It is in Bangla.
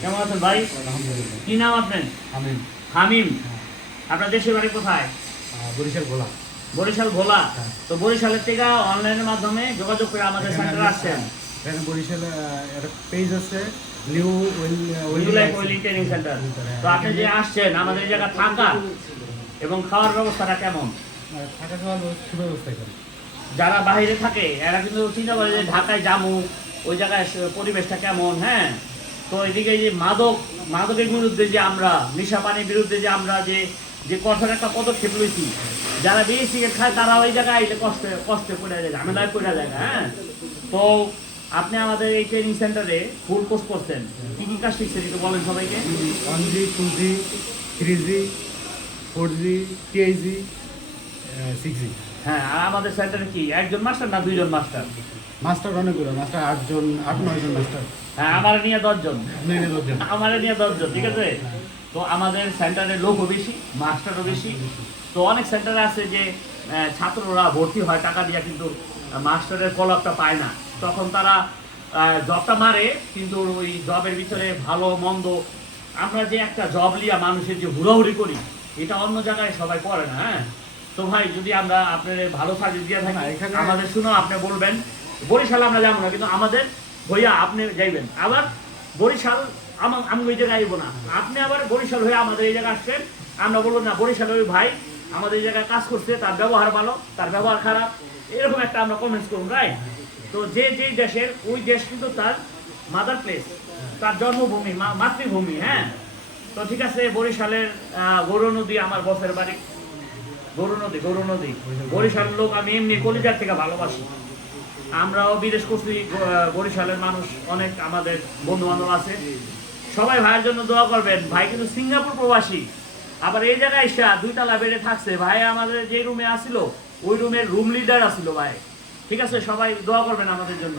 কেমন আছেন ভাই? কি নাম আপনার? হামিম। হামিম। আপনার দেশের বাড়ি কোথায়? বরিশাল ভোলা। বরিশাল ভোলা। হ্যাঁ। তো বরিশালের থেকে অনলাইনের মাধ্যমে যোগাযোগ করে আমাদের সেন্টারে আসছেন। এখানে বরিশালে একটা পেজ আছে, new new life wailing training centre. তো আপনি যে আসছেন, আমাদের এই জায়গা থাকা এবং খাওয়ার ব্যবস্থাটা কেমন? থাকা খাওয়ার সুব্যবস্থা এখানে। যারা বাইরে থাকে এরা কিন্তু চিন্তা করে যে ঢাকায় যাবো, ওই জায়গায় পরিবেশটা কেমন। হ্যাঁ, তো এদিকে যে মাদকের বিরুদ্ধে যে আমরা, নেশা পানির বিরুদ্ধে যে আমরা যে কঠোর একটা পদক্ষেপ নিয়েছি, যারা বিড়ি সিগারেট খায় তারা ওই জায়গায় এসে কষ্টে পড়ে যায়, ঝামেলায় পড়ে যায়। হ্যাঁ, তো আপনি আমাদের এই ট্রেনিং সেন্টারে ফুল কোর্স করছেন, কি কি কাজ শিখছেন একটু বলেন সবাইকে। 1G, 2G, 3G, 4G, TIG, 6G। হ্যাঁ, আর আমাদের সেন্টারে কি একজন মাস্টার না দুইজন মাস্টার? মাস্টার অনেকগুলো, মাস্টার 8-9 জন মাস্টার। হ্যাঁ, আমার নিয়ে 10 জন। নেই 10 জন। আমার নিয়ে 10 জন, ঠিক আছে। তো আমাদের সেন্টারে লোকও বেশি, মাস্টারও বেশি। তো অনেক সেন্টারে আছে যে ছাত্ররা ভর্তি হয় টাকা দিয়ে, কিন্তু মাস্টারের ফলোআপটা পায় না। তখন তারা জবটা মারে, কিন্তু ওই জবের ভিতরে ভালো মন্দ, আমরা যে একটা জব লিয়া মানুষের যে হুড়াহুড়ি করি, এটা অন্য জায়গায় সবাই করে না। হ্যাঁ, তো ভাই যদি আমরা আপনার ভালো সার্ভিস দিয়ে থাকি, আমাদের শুনো, আপনি বলবেন বরিশাল আমরা যাবো না, কিন্তু আমাদের ভইয়া আপনি যাইবেন। আবার বরিশাল আমি ওই জায়গায় আইবো না, আপনি আবার বরিশাল হয়ে আমাদের এই জায়গায় আসবেন, আমরা বলবো না বরিশালের ওই ভাই আমাদের এই জায়গায় কাজ করছে, তার ব্যবহার ভালো, তার ব্যবহার খারাপ, এরকম একটা আমরা কমেন্টস করুন, রাইট? তো যেই দেশের, ওই দেশ কিন্তু তার মাদার প্লেস, তার জন্মভূমি, মাতৃভূমি। হ্যাঁ, তো ঠিক আছে, বরিশালের গৌর নদী আমার বসের বাড়ি, গৌর নদী বরিশালের লোক আমি এমনি কলিজার থেকে ভালোবাসি। আমরাও বিদেশ করছি, বরিশালের মানুষ অনেক আমাদের বন্ধু বান্ধব আছে। সবাই ভাইয়ের জন্য দোয়া করবেন। ভাই কিন্তু সিঙ্গাপুর প্রবাসী, আবার এই জায়গায় এসে 2 তলা বেডে থাকছে। ভাই আমাদের যে রুমে আসিল, ওই রুমের রুম লিডার আসিল ভাই। ঠিক আছে, সবাই দোয়া করবেন আমাদের জন্য।